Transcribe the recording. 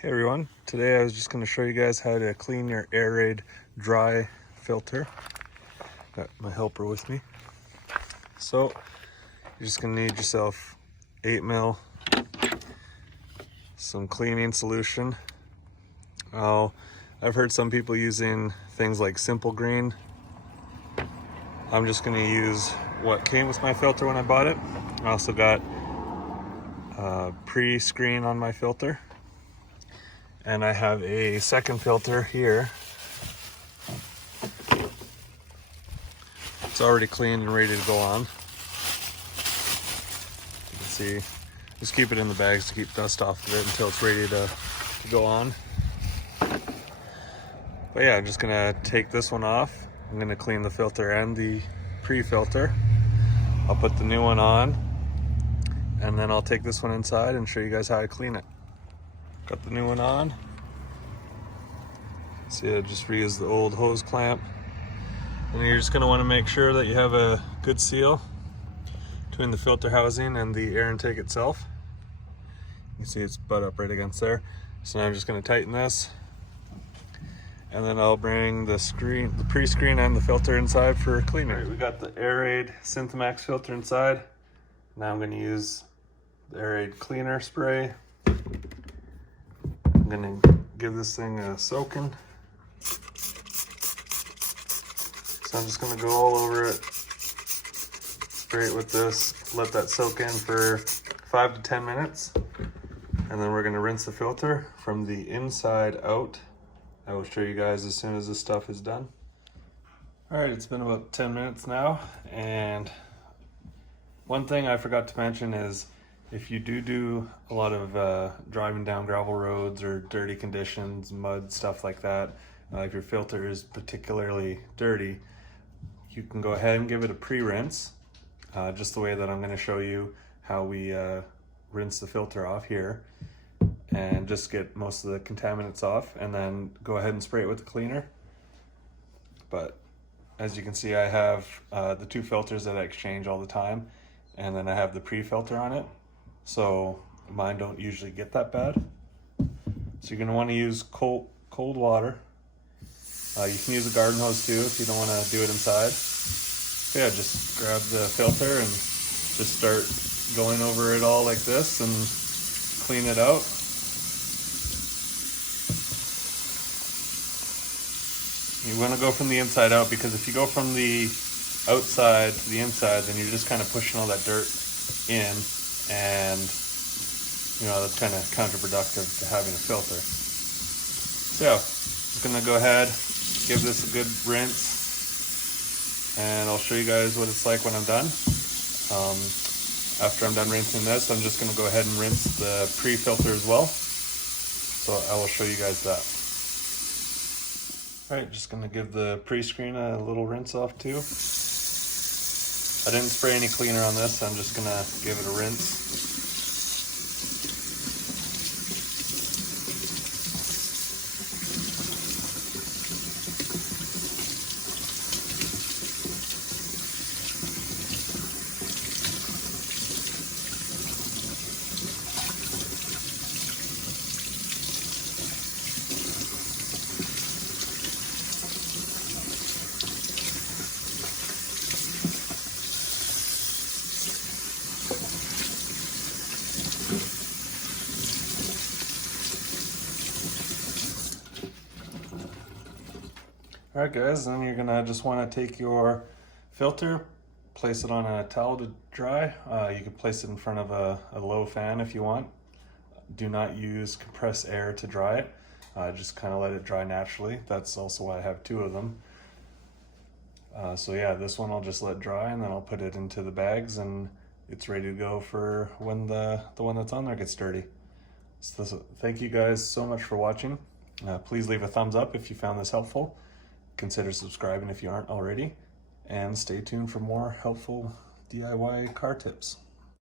Hey everyone, today I was just going to show you guys how to clean your Airaid dry filter. Got my helper with me. So you're just going to need yourself 8 ml, some cleaning solution. I've heard some people using things like Simple Green. I'm just going to use what came with my filter when I bought it. I also got a pre-screen on my filter. And I have a second filter here. It's already cleaned and ready to go on. You can see, just keep it in the bags to keep dust off of it until it's ready to go on. But yeah, I'm just gonna take this one off. I'm gonna clean the filter and the pre-filter. I'll put the new one on, and then I'll take this one inside and show you guys how to clean it. Got the new one on. See, I just reused the old hose clamp. And you're just going to want to make sure that you have a good seal between the filter housing and the air intake itself. You can see it's butt up right against there. So now I'm just going to tighten this. And then I'll bring the pre-screen and the filter inside for cleaning. All right, we got the Airaid SynthaMax filter inside. Now I'm going to use the Airaid cleaner spray. I'm going to give this thing a soaking. So I'm just going to go all over it, spray it with this, let that soak in for 5 to 10 minutes, and then we're going to rinse the filter from the inside out. I will show you guys as soon as this stuff is done. Alright, it's been about 10 minutes now, and one thing I forgot to mention is if you do a lot of driving down gravel roads or dirty conditions, mud, stuff like that, if your filter is particularly dirty, you can go ahead and give it a pre-rinse, just the way that I'm going to show you how we rinse the filter off here, and just get most of the contaminants off, and then go ahead and spray it with the cleaner. But as you can see, I have the two filters that I exchange all the time, and then I have the pre-filter on it, so mine don't usually get that bad. So you're going to want to use cold water. You can use a garden hose too if you don't want to do it inside. So yeah, just grab the filter and just start going over it all like this and clean it out. You want to go from the inside out, because if you go from the outside to the inside, then you're just kind of pushing all that dirt in, and you know, that's kind of counterproductive to having a filter. So yeah, I'm gonna go ahead, give this a good rinse, and I'll show you guys what it's like when I'm done. After I'm done rinsing this, I'm just going to go ahead and rinse the pre-filter as well. So I will show you guys that. Alright, just going to give the pre-screen a little rinse off too. I didn't spray any cleaner on this, so I'm just going to give it a rinse. Alright guys, then you're gonna just want to take your filter, place it on a towel to dry. You can place it in front of a low fan if you want. Do not use compressed air to dry it. Just kind of let it dry naturally. That's also why I have two of them. So yeah, this one I'll just let dry, and then I'll put it into the bags, and it's ready to go for when the one that's on there gets dirty. So thank you guys so much for watching. Please leave a thumbs up if you found this helpful. Consider subscribing if you aren't already, and stay tuned for more helpful DIY car tips.